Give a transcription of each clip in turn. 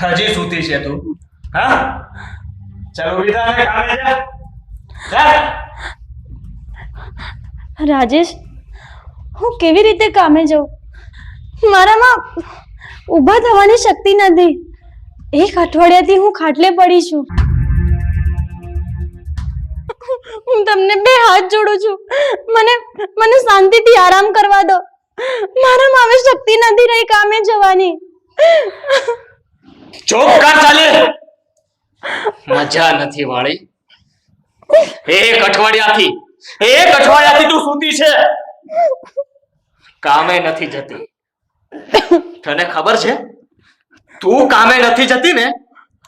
હજી સૂતી છે તું? હા, ચાલો વિદા ને કામે જા. જા. રાજેશ, હું કેવી રીતે કામે જાઉં? મારામાં ઊભા થવાની શક્તિ નથી. એક અઠવાડિયાથી હું ખાટલે પડી છું. હું તમને બે હાથ જોડું છું. મને શાંતિથી આરામ કરવા દો. મારામાં હવે શક્તિ નથી રહી કામે જવાની. ચોપ કર ચાલે. મજા નથી વાળી. એક અઠવાડિયાથી તું સૂતી છે, કામે નથી જતી. તને ખબર છે તું કામે નથી જતી ને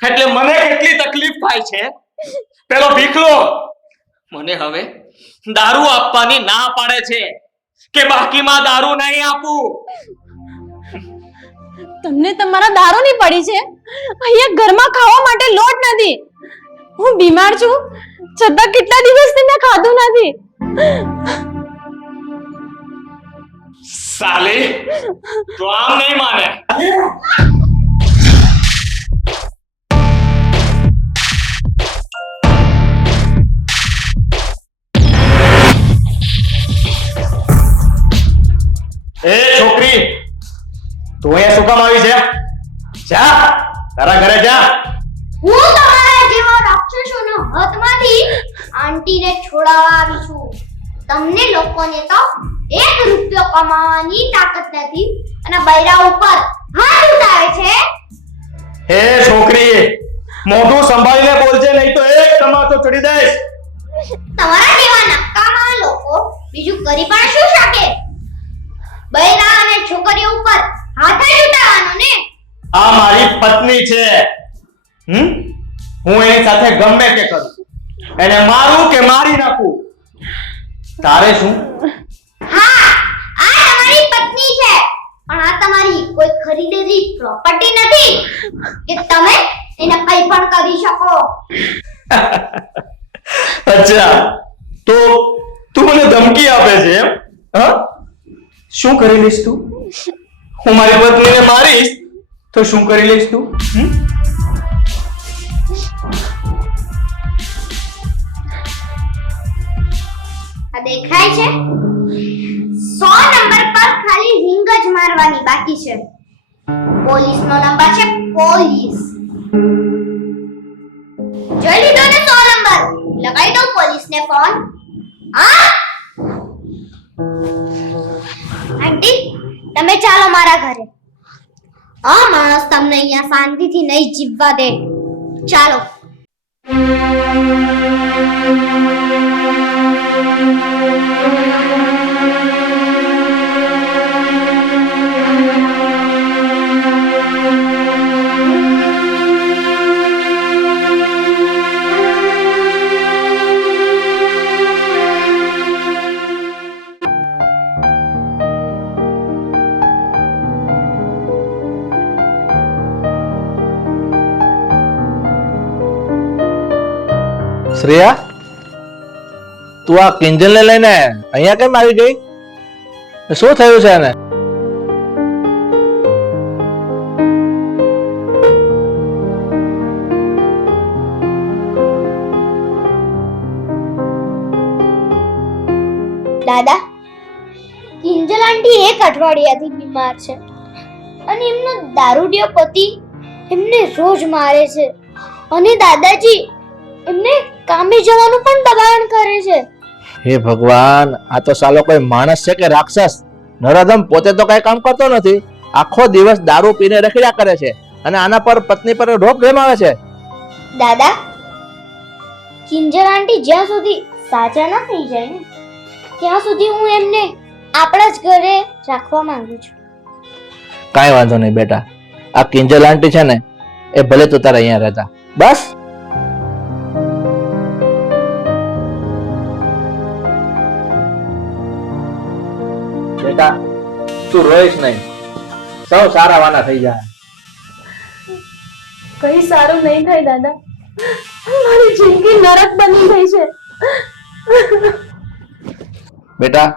એટલે મને કેટલી તકલીફ થાય છે. પેલો ભીખલો મને હવે દારૂ આપવાની ના પાડે છે કે બાકીમાં દારૂ નહીં આપું. તમને તમારા દારૂની પડી છે? અહીંયા ઘરમાં ખાવા માટે લોટ નથી. હું બીમાર છું છતાં કેટલા દિવસથી મેં ખાધું નથી. સાલી તો આમ નહીં માને. એ છોકરી, તું અહીંયા શું કામ આવી છે? જા તારા ઘરે જા. હું તમારા જેવા રાક્ષસોનો હાથમાંથી આંટીને છોડાવવા આવી છું. તમને લોકોને તો 1 રૂપિયો કમાવાની તાકાત નથી અને બૈરા ઉપર હાથ ઉઠાવે છે. હે છોકરી, મોઢું સંભાળીને બોલજે નહીં તો એક તમાચો ચડી દઈશ. તમારા જેવા નકામા લોકો બીજું કરી પણ શું શકે? બૈરા અને છોકરીઓ ઉપર હાથ જ ઉઠાવવાનો ને? આ મારી પત્ની છે. હું એની સાથે ગમે તે કરું, એને મારું કે મારી નાખું, તારે શું? હા, આ તમારી પત્ની છે પણ આ તમારી કોઈ ખરીદેલી પ્રોપર્ટી નથી કે તમે એને કંઈ પણ કરી શકો. અચ્છા, તો તું મને ધમકી આપે છે એમ? હા, શું કરી લઈશ તું? હું મારી પત્નીને મારીશ તો શું કરી લઈશ તું? આ દેખાય છે 100 નંબર પર ખાલી રિંગ જ મારવાની બાકી છે. પોલીસનો નંબર છે પોલીસ. જોઈ લીધો ને 100 નંબર? લગાઈ દો પોલીસને ફોન. હા આંટી, તમે ચાલો મારા ઘરે. આ માણસ તમને અહીંયા શાંતિથી નહીં જીવવા દે. ચાલો. શ્રેયા, તું આ કિંજલ ને લઈને અહીંયા કેમ આવી ગઈ? શું થયું છે એને? દાદા, કિંજલ આંટી 1 અઠવાડિયાથી બીમાર છે અને એમનો દારૂડિયો પતિ એમને રોજ મારે છે અને દાદાજી એમને કામે જવાનું પણ દબાણ કરે છે. હે ભગવાન, આ તો સાલો કોઈ માણસ છે કે રાક્ષસ? નરાધમ પોતે તો કઈ કામ કરતો નથી, આખો દિવસ દારૂ પીને રખડ્યા કરે છે અને આના પર પત્ની પર રોપ જમાવે છે. દાદા, કિંજલ આંટી જ્યાં સુધી સાજા ન થઈ જાય ને ત્યાં સુધી હું એમને આપણા જ ઘરે રાખવા માંગુ છું. કાંઈ વાંધો નહીં બેટા, આ કિંજલ આંટી છે ને એ ભલે તું તારે અહીંયા રહેતા. બસ બેટા, તું રોઈશ નહીં, સૌ સારા વાના થઈ જાય. કઈ સારું નહીં થાય દાદા. મારી જિંદગી નરક બની ગઈ છે. બેટા,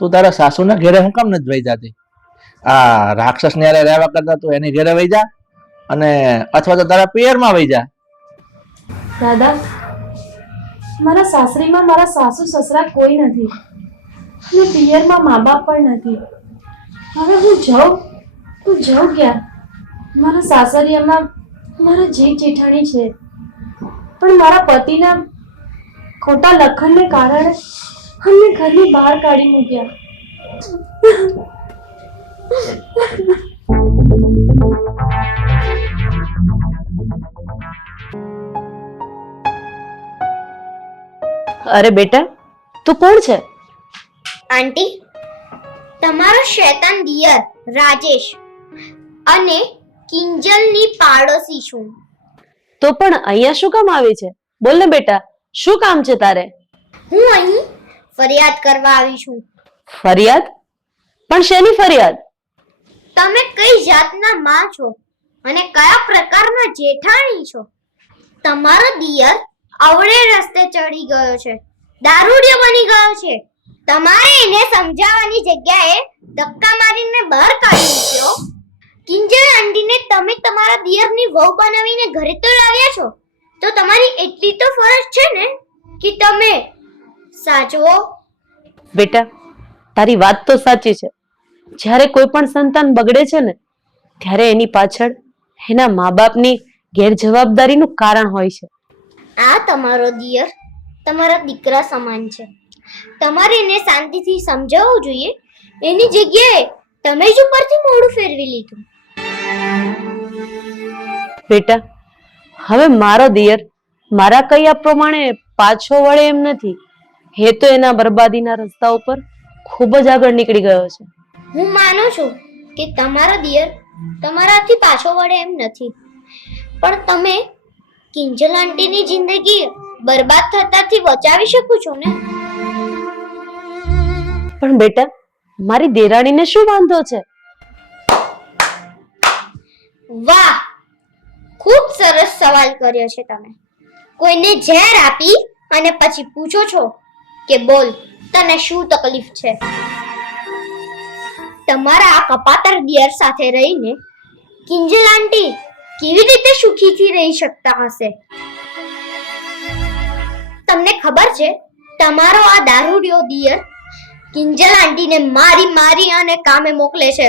તું તારા સાસુના ઘરે હું કામ નથી વહી જાતી? આ રાક્ષસ ને રહેવા કરતા તું એની ઘરે વહી જા. અને અથવા તો તારા પિયરમાં વહી જા. દાદા, મારા સાસરીમાં મારા સાસુ સસરા કોઈ નથી અને પિયરમાં મા બાપ પણ નથી. હવે હું જાઉં ક્યાં? મારા સાસરિયામાં મારા જેઠ જેઠાણી છે, પણ મારા પતિના ખોટા લખણને કારણે અમને ઘરની બહાર કાઢી મૂક્યા. અરે બેટા, તું કોણ છે? આંટી, તમારો શૈતાન દિયર રાજેશ અને કિંજલની પાડોશી છું. તો પણ અહીંયા શું કામ આવી છે? બોલ ને બેટા, શું કામ છે તારે? હું અહીં ફરિયાદ કરવા આવી છું. ફરિયાદ? પણ શેની ફરિયાદ? તમે કઈ જાતના માં છો અને કયા પ્રકારના જેઠાણી છો? તમારો દિયર અવળે રસ્તે ચડી ગયો છે, દારૂડિયો બની ગયો છે. તમારે એને સમજાવવાની જગ્યાએ ધક્કા મારીને બહાર કાઢી મૂક્યો. કિંજલ આંટીને તમે તમારા દિયરની વહુ બનાવીને ઘરે તો લાવ્યા છો, તો તમારી એટલી તો ફરજ છે ને કે તમે સાચવો. બેટા, તારી વાત તો સાચી છે. જ્યારે કોઈ પણ સંતાન બગડે છે ને, ત્યારે એની પાછળ એના મા બાપની ગેરજવાબદારીનું કારણ હોય છે. આ તમારો દિયર તમારા દીકરા સમાન છે. તમારે એને શાંતિથી સમજાવવું જોઈએ. એની જગ્યાએ તમે જ ઉપરથી મોઢું ફેરવી લીધું. બેટા, હવે મારો દિયર મારા કયા પ્રમાણે પાછો વળે એમ નથી. એ તો એના બરબાદીના રસ્તા ઉપર ખૂબ જ આગળ નીકળી ગયો છે. હું માનું છું કે તમારો દિયર તમારાથી પાછો વળે એમ નથી, પણ તમે કિંજલ આંટીની જિંદગી બરબાદ થતાથી બચાવી શકો છો ને. પણ બેટા, મારી દેરાણીને શું વાંધો છે? વાહ, ખૂબ સરસ સવાલ કર્યો છે તમે. કોઈને ઝેર આપી અને પછી પૂછો છો કે બોલ તને શું તકલીફ છે. તમારા આ કપાતર દિયર સાથે રહીને કિંજલ આંટી કેવી રીતે સુખીથી રહી શકતા હશે? તમને ખબર છે, તમારો આ દારૂડિયો દિયર કિંજલ આંટીને મારી મારી અને કામે મોકલે છે.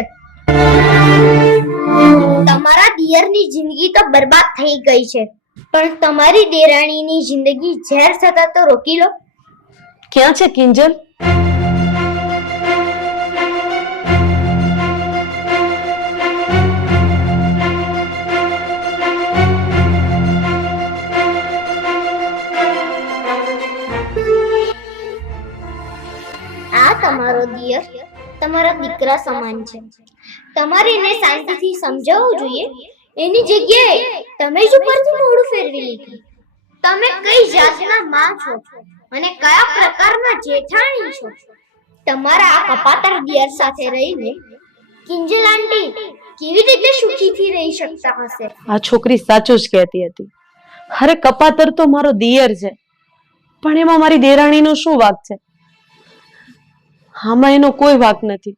તમારા દિયરની જિંદગી તો બરબાદ થઈ ગઈ છે, પણ તમારી દેરાણીની જિંદગી ઝેર થતા તો રોકી લો. ક્યાં છે કિંજલ? આ તમારો દિયર તમારા દીકરા સમાન છે. તમારે એને શાંતિથી સમજાવવું જોઈએ. એની જગ્યાએ તમે જ ઉપરથી મોઢું ફેરવી લીધું. તમે કઈ જાતના માં છો અને કયા પ્રકારના જેઠાણી છો? તમારા આ કપાતર દિયર સાથે રહીને કિંજલ આંટી કેવી રીતે સુખીથી રહી શકતા હશે? આ છોકરી સાચું જ કહેતી હતી. અરે કપાતર તો મારો દિયર છે, પણ એમાં મારી દેરાણીનો શું વાંક છે? આમાં એનો કોઈ વાંક નથી.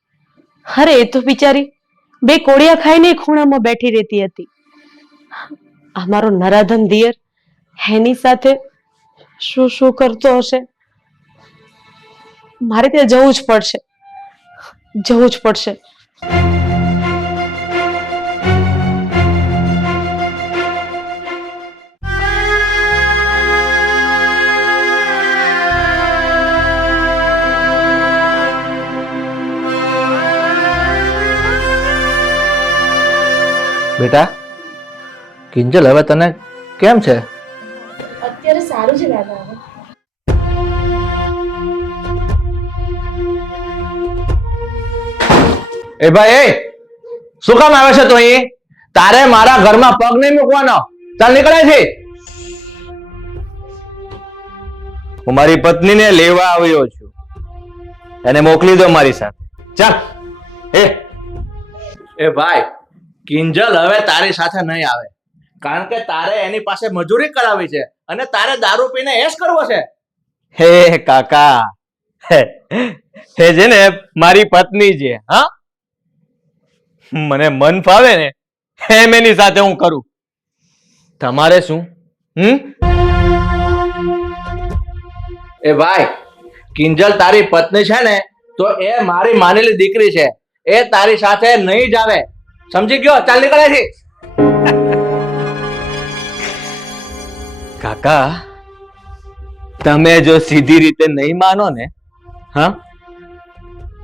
અરે એ તો બિચારી બે કોળિયા ખાઈને ખૂણામાં બેઠી રહેતી હતી. આ મારો નરાધમ દિયર એની સાથે શું શું કરતો હશે? મારે ત્યાં જવું જ પડશે. બેટા, કિંજલ હવે તને કેમ છે? અત્યારે સારું છે દાદા. હવે એ ભાઈ, એ શું કામ આવે છે તું અહીં? તારે મારા ઘરમાં પગ નહીં મૂકવાનો. ચાલ નીકળે છે. હું મારી પત્નીને લેવા આવ્યો છું, એને મોકલી દો મારી સાથે. ચાલ. એ ભાઈ, કિંજલ હવે તારી સાથે નહીં આવે, કારણ કે તારે એની પાસે મજૂરી કરાવી છે અને તારે દારૂ પીને એશ કરવો છે. હે કાકા, હે છે ને મારી પત્ની છે. હા, મને મન ફાવે ને એમ એની સાથે હું કરું. તમારે શું? એ ભાઈ, કિંજલ તારી પત્ની છે ને, તો એ મારી માનેલી દીકરી છે. એ તારી સાથે નહીં જ આવે. સમજી ગયો? ચાલ નીકળ અહીંથી. કાકા, તમે જો સીધી રીતે નહીં માનો ને, હા,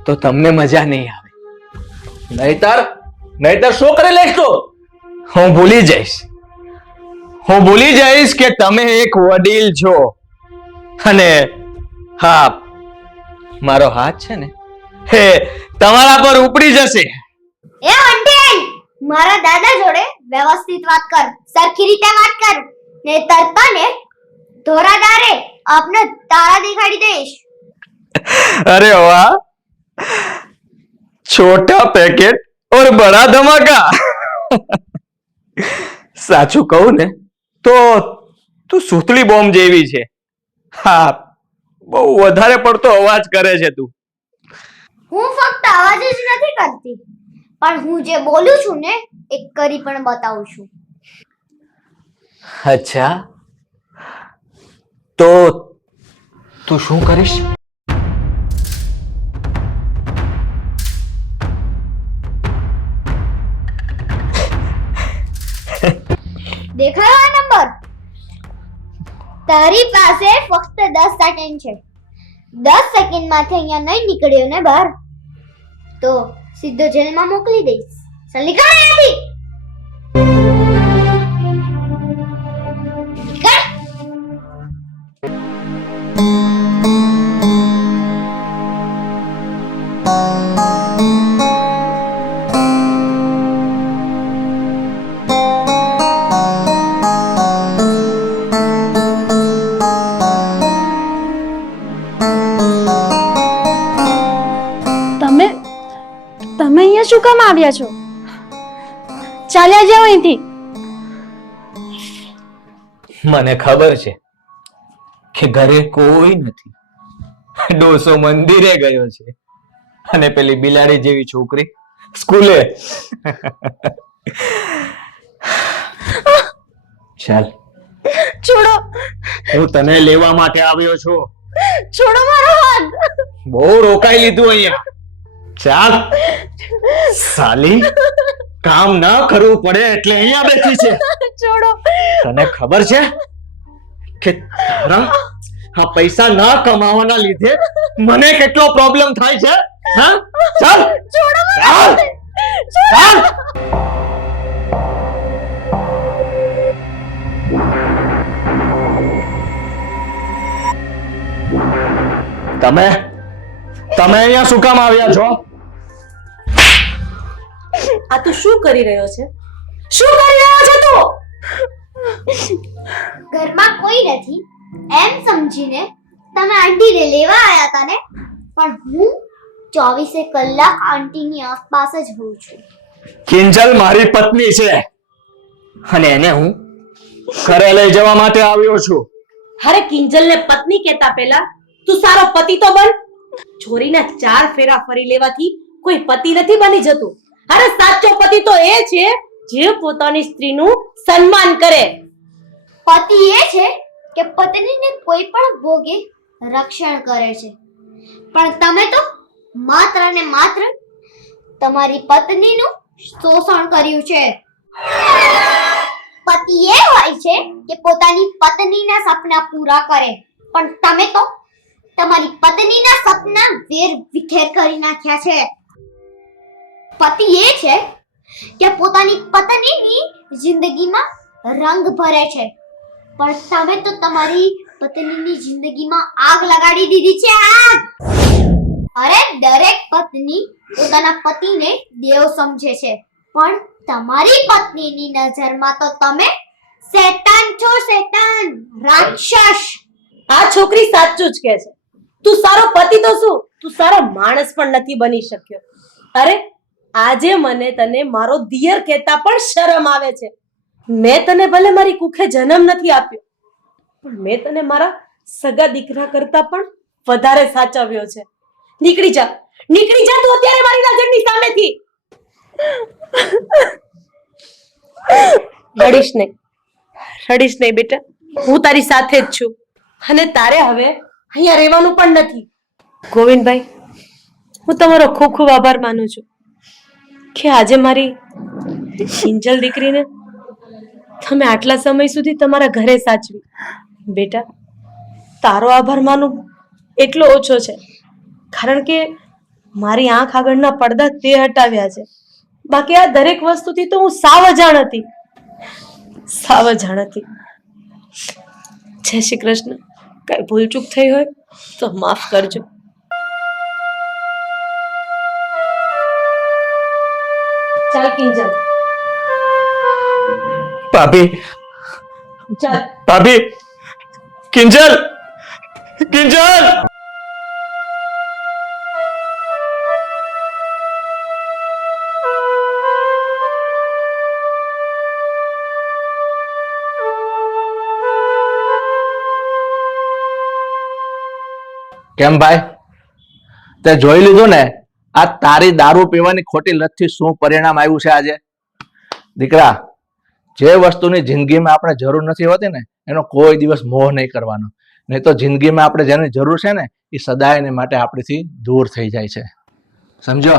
તો તમને મજા નહીં આવે. નહીતર શું કરી લઈશ તું? હું ભૂલી જઈશ કે તમે એક વડીલ છો. અને હા, મારો હાથ છે ને હે તમારા પર ઉપડી જશે. એ આંટી, મારા દાદા જોડે વ્યવસ્થિત વાત કર, સરખી રીતે વાત કર, ને તરપાને ધોરાદારે આપને તારા દેખાડી દઈશ. અરે વાહ, છોટા પેકેટ और बड़ा धमाका. સાચું કહું ને તો તું સુતળી બોમ્બ જેવી છે. હા, બહુ વધારે પડતો અવાજ કરે છે તું. હું ફક્ત અવાજ જ નથી કરતી, પણ હું જે બોલું છું ને એ કરી પણ બતાવું છું. અચ્છા, તો તું શું કરીશ? દેખાયો આ નંબર? તારી પાસે ફક્ત 10 સેકન્ડ છે. 10 સેકન્ડમાંથી અહીંયા નહીં નીકળ્યો ને બહાર તો સીધો જેલમાં મોકલી દઈશ. ચાલ નીકળ અહીંયાથી. નીકળ. તમે અહીંયા શું કામ આવ્યા છો? ચાલ્યા જાઓ અહીંથી. મને ખબર છે કે ઘરે કોઈ નથી. ડોસો મંદિરે ગયો છે અને પેલી બિલાડી જેવી છોકરી સ્કૂલે. ચાલ, છોડો, હું તને લેવા માટે આવ્યો છું. છોડો મારો હાથ. બહુ રોકાઈ લીધું અહીંયા. ચાલ સાલી, કામ ના કરવું પડે એટલે અહીંયા બેઠી છે. છોડો. તને ખબર છે કે તારા આ પૈસા ના કમાવાના લીધે મને કેટલો પ્રોબ્લેમ થાય છે? હા, ચાલ ચાલ ચાલ. તમે અહીંયા શું કામ આવ્યા છો? આ તું શું કરી રહ્યો છે? શું કરી રહ્યો છે તું? ઘરમાં કોઈ નથી એમ સમજીને તમે આંટીને લેવા આવ્યા હતા ને, પણ હું 24 કલાક આંટીની આસપાસ જ હોઉં છું. કિંજલ મારી પત્ની છે અને એને હું ઘરે લઈ જવા માટે આવ્યો છું. અરે કિંજલને પત્ની કહેતા પહેલા તું સારો પતિ તો બન. છોરીના 4 ફેરા ફરી લેવાથી કોઈ પતિ નથી બની જતું. અરે સાચો પતિ તો એ છે જે પોતાની સ્ત્રીનું સન્માન કરે. પતિ એ છે કે પત્નીને કોઈ પણ ભોગે રક્ષણ કરે છે, પણ તમે તો માત્ર ને માત્ર તમારી પત્નીનું શોષણ કર્યું છે. પતિ એ હોય છે કે પોતાની પત્નીના સપના પૂરા કરે, પણ તમે તો તમારી પત્નીના સપના વેર વિખેર કરી નાખ્યા છે. પતિ એ છે કે પોતાની પત્નીની જિંદગીમાં રંગ ભરે છે, પણ તમે તો તમારી પત્નીની જિંદગીમાં આગ લગાડી દીધી છે. આગ! અરે દરેક પત્ની પોતાના પતિને દેવ સમજે છે, પણ તમારી પત્નીની નજરમાં તો તમે શૈતાન છો. શૈતાન, રાક્ષસ. આ છોકરી સાચું જ કહે છે. તું સારો પતિ તો શું, તું સારો માણસ પણ નથી બની શક્યો. અરે આજે મને તને મારો દિયર કહેતા પણ શરમ આવે છે. મેં તને ભલે મારી કુખે જન્મ નથી આપ્યો, પણ મેં તને મારા સગા દીકરા કરતા પણ વધારે સાચવ્યો છે. નીકળી જા તું અત્યારે મારી નજરની સામેથી. રડીશ નહીં, રડીશ નહીં બેટા. હું તારી સાથે જ છું અને તારે હવે અહીંયા રહેવાનું પણ નથી. ગોવિંદભાઈ, હું તમારો ખૂબ ખૂબ આભાર માનું છું કે આજે મારી કિંજલ દીકરીને તમે આટલા સમય સુધી તમારા ઘરે સાચવી. બેટા, તારો આભાર માનું એટલો ઓછો છે, કારણ કે મારી આંખ આગળના પડદા તે હટાવ્યા છે. બાકી આ દરેક વસ્તુથી તો હું સાવ અજાણ હતી, સાવ અજાણ હતી. જય શ્રી કૃષ્ણ. કઈ ભૂલચૂક થઈ હોય તો માફ કરજો. ચાલ કિંજલ, ભાભી, ચાલ. ભાભી, કિંજલ, કિંજલ. કેમ ભાઈ, તે જોઈ લીધું ને આ તારી દારૂ પીવાની ખોટી લતથી શું પરિણામ આવ્યું છે આજે? દીકરા, જે વસ્તુની જિંદગીમાં આપણે જરૂર નથી હોતી ને એનો કોઈ દિવસ મોહ નહીં કરવાનો, નહીં તો જિંદગીમાં આપણે જેની જરૂર છે ને એ સદાયને માટે આપણીથી દૂર થઈ જાય છે. સમજો?